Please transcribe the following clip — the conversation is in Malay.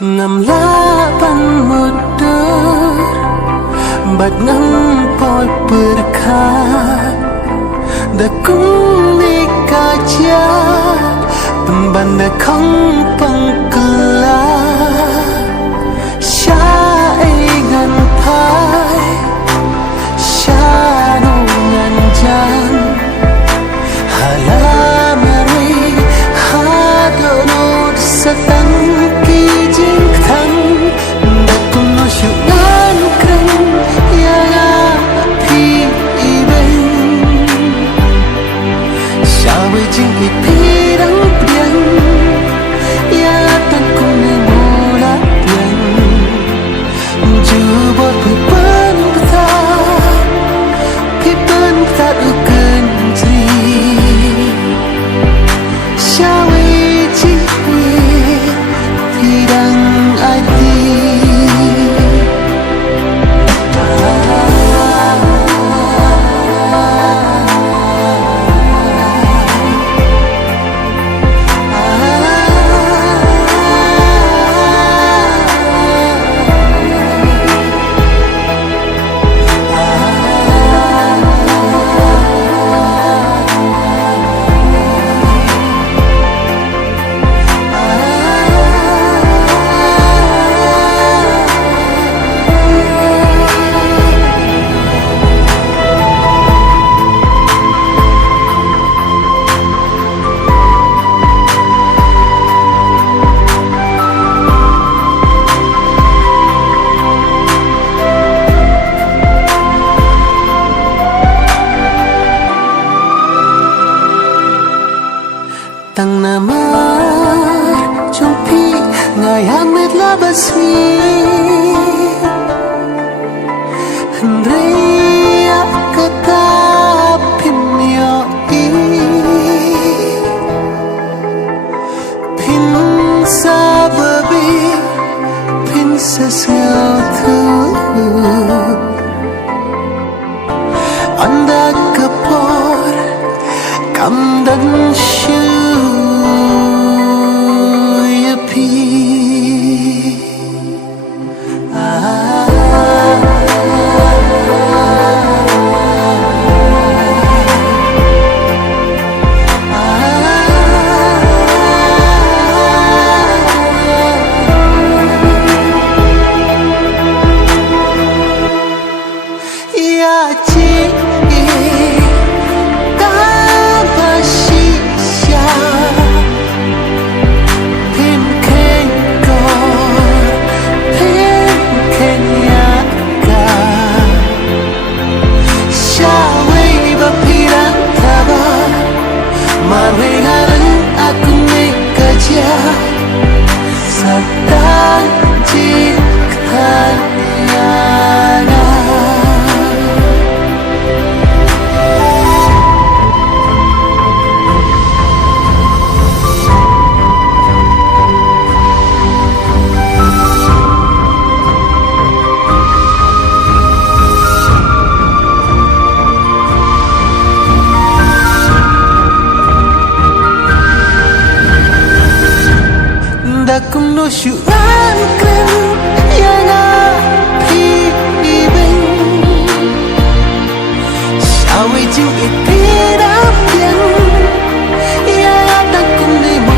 ngầm lá ban mundur bat ngam pol berkat dakung nikaja pembanda kong pangkela syaigan pai syanungan jan halamari hadonod satang kijing thang dakung no syuan kren yang api ibeng syawe jing ipirang priang ya takung ni mula priang jubot pipan betat uken tri syawe jing pirang adi tang namar jumpi ngayam medla basmi Andrea kata pinyo i pin sababi pin sesuatu anda kepor kam dan syu Satang jiktan yana dakung no syuan kren yang api ibeng syawe jing ipirap yang ya dakung ni